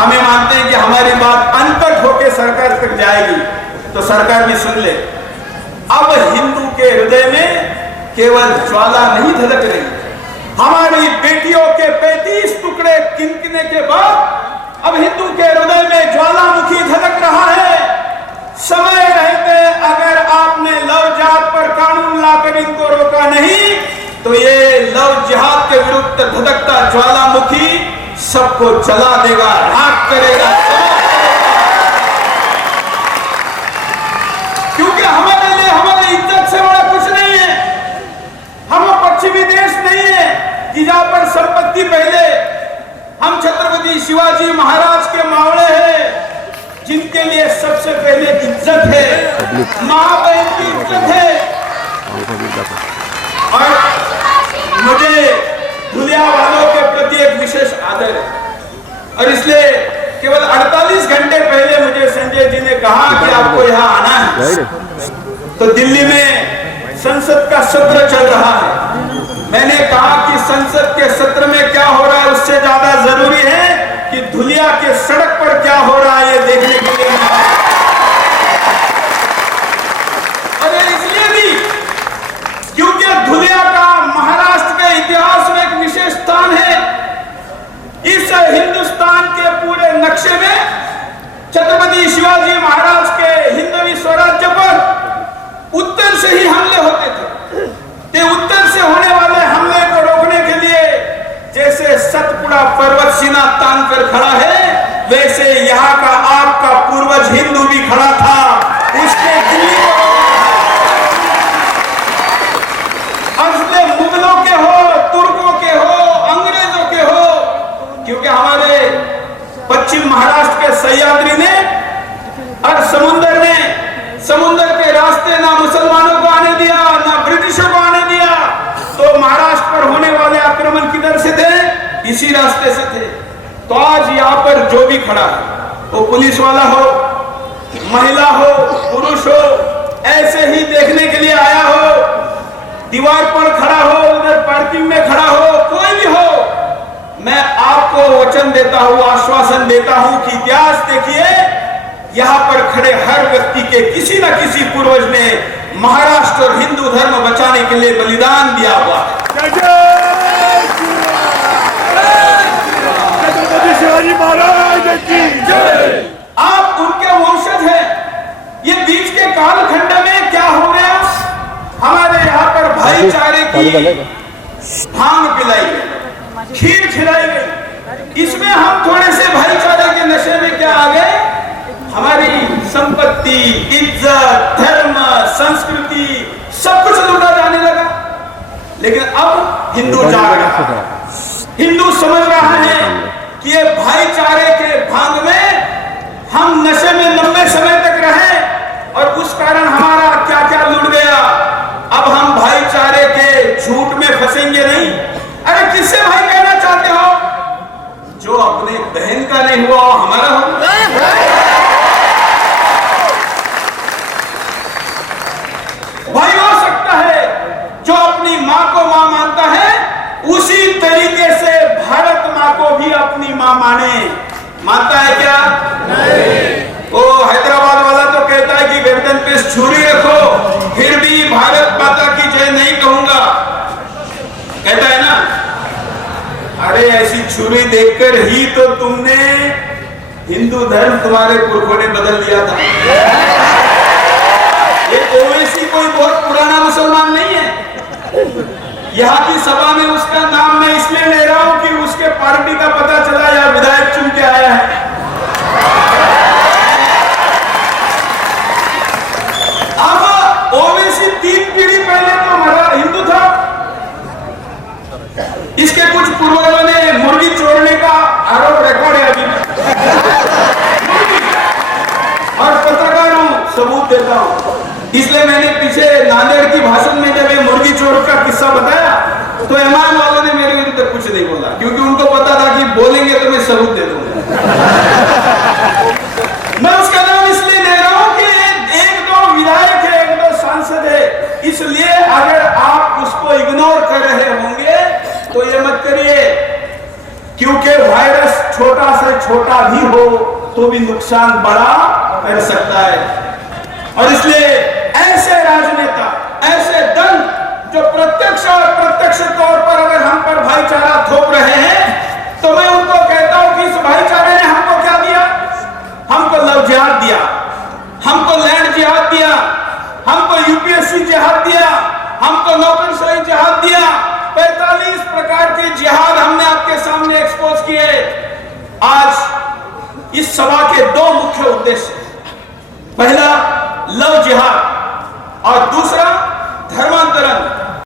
हमें मानते हैं कि हमारी बात अनकट होकर सरकार तक जाएगी, तो सरकार भी सुन ले। अब हिंदू के हृदय में केवल ज्वाला नहीं धधक रही, हमारी बेटियों के 35 टुकड़े किनकिने के बाद अब हिंदू के हृदय में ज्वालामुखी धधक रहा है। समय रहते अगर आपने लव जिहाद पर कानून लाकर इनको रोका नहीं, तो ये लव जिहाद के विरुद्ध धधकता ज्वालामुखी सबको जला देगा, राख करेगा। क्योंकि हमारे लिए हमारी इज्जत से बड़ा कुछ नहीं है। हम पश्चिमी देश नहीं है कि जहां पर संपत्ति पहले। हम छत्रपति शिवाजी महाराज के मावड़े हैं, जिनके लिए सबसे पहले इज्जत है, मां बहन की इज्जत है। और मुझे धुलिया वालों के प्रति एक विशेष आदर है, और इसलिए केवल 48 घंटे पहले मुझे संजय जी ने कहा कि आपको यहाँ आना है। तो दिल्ली में संसद का सत्र चल रहा है। मैंने कहा कि संसद के सत्र में क्या हो रहा है उससे ज्यादा जरूरी है कि धुलिया के सड़क पर क्या हो रहा है ये देखने के लिए। और इसलिए भी क्योंकि धुलिया का महाराष्ट्र के इतिहास में एक विशेष स्थान है। इस हिंदुस्तान के पूरे नक्शे में छत्रपति शिवाजी महाराज के हिंदवी स्वराज्य पर उत्तर से ही हमले होते थे। ते उत्तर से होने वाले हमले को रोकने के लिए जैसे सतपुड़ा पर्वत सीना तान कर खड़ा है, वैसे यहाँ का आपका पूर्वज हिंदू भी खड़ा था। उसके दिल्ली को असले मुगलों के हो, तुर्कों के हो, अंग्रेजों के हो, क्योंकि हमारे पश्चिम महाराष्ट्र के सह्याद्री ने और समुद्र के रास्ते ना मुसलमानों को आने दिया, ना ब्रिटिशों को आने दिया। तो महाराष्ट्र पर होने वाले आक्रमण किधर से थे? इसी रास्ते से थे। तो आज यहाँ पर जो भी खड़ा है, वो पुलिस वाला हो, महिला हो, पुरुष हो, ऐसे ही देखने के लिए आया हो, दीवार पर खड़ा हो, उधर पार्किंग में खड़ा हो, कोई भी हो, मैं आपको वचन देता हूं, आश्वासन देता हूं कि इतिहास देखिए, यहां पर खड़े हर व्यक्ति के किसी न किसी पूर्वज ने महाराष्ट्र और हिंदू धर्म बचाने के लिए बलिदान दिया हुआ है। शिवाजी महाराज की जय। आप उनके वंशज हैं। ये बीच के कालखंड में क्या हो गया, हमारे यहाँ पर भाईचारे की भांग पिलाई गई, खीर खिलाई गई। इसमें हम थोड़े से भाईचारे के नशे में क्या आ गए, हमारी संपत्ति, इज्जत, धर्म, संस्कृति सब कुछ लूटा जाने लगा। लेकिन अब हिंदू जाग रहा है, हिंदू समझ रहा है कि ये भाईचारे के भांग में हम नशे में लंबे समय तक रहे और उस कारण हमारा क्या क्या लूट गया। अब हम भाईचारे के झूठ में फंसेंगे नहीं। अरे किससे भाई कहना चाहते हो? जो अपने बहन का नहीं हुआ वो हमारा हो। भाई हो सकता है जो अपनी मां को मां मानता है, उसी तरीके से भारत मां को भी अपनी मां मानता है क्या? नहीं। वो हैदराबाद वाला तो कहता है कि गर्दन पे छुरी रखो, फिर भी भारत माता की जय नहीं कहूंगा, कहता है ना। अरे ऐसी छुरी देखकर ही तो तुमने हिंदू धर्म तुम्हारे पुरखों ने बदल दिया था। ये ओवैसी कोई बहुत पुराना मुसलमान नहीं है। यहाँ की सभा में उसका नाम मैं इसलिए ले रहा हूं कि उसके पार्टी का पता चला या विधायक चुन के आया है। अब ओवैसी 3 पीढ़ी पहले तो हमारा हिंदू था। इसके कुछ पूर्वजों ने मुर्गी चोरने का आरोप रिकॉर्ड है अभी, और पत्रकार हूं, सबूत देता हूं। इसलिए मैंने पीछे नांदेड़ की भाषण में जब ये मुर्गी चोर का किस्सा बताया तो एमआईएम वालों ने मेरे विरुद्ध कुछ नहीं बोला, क्योंकि उनको पता था कि बोलेंगे तो मैं सबूत दे दूंगा। मैं उसका नाम इसलिए ले रहा हूं कि एक दो विधायक है, एक दो सांसद है, इसलिए अगर आप उसको इग्नोर कर रहे होंगे तो ये मत करिए, क्योंकि वायरस छोटा से छोटा भी भी हो तो भी नुकसान बड़ा कर सकता है। और इसलिए ऐसे राजनेता, ऐसे दल जो प्रत्यक्ष और अप्रत्यक्ष तौर पर अगर हम पर भाईचारा थोप रहे हैं, तो मैं उनको कहता हूं कि इस भाईचारे ने हमको क्या दिया? हमको लव जिहाद दिया, हमको लैंड जिहाद दिया, हमको यूपीएससी जिहाद दिया, हमको नौकरशाही जिहाद दिया। 45 प्रकार के जिहाद हमने आपके सामने एक्सपोज किए। आज इस सभा के दो मुख्य उद्देश्य, पहला लव जिहाद और दूसरा धर्मांतरण।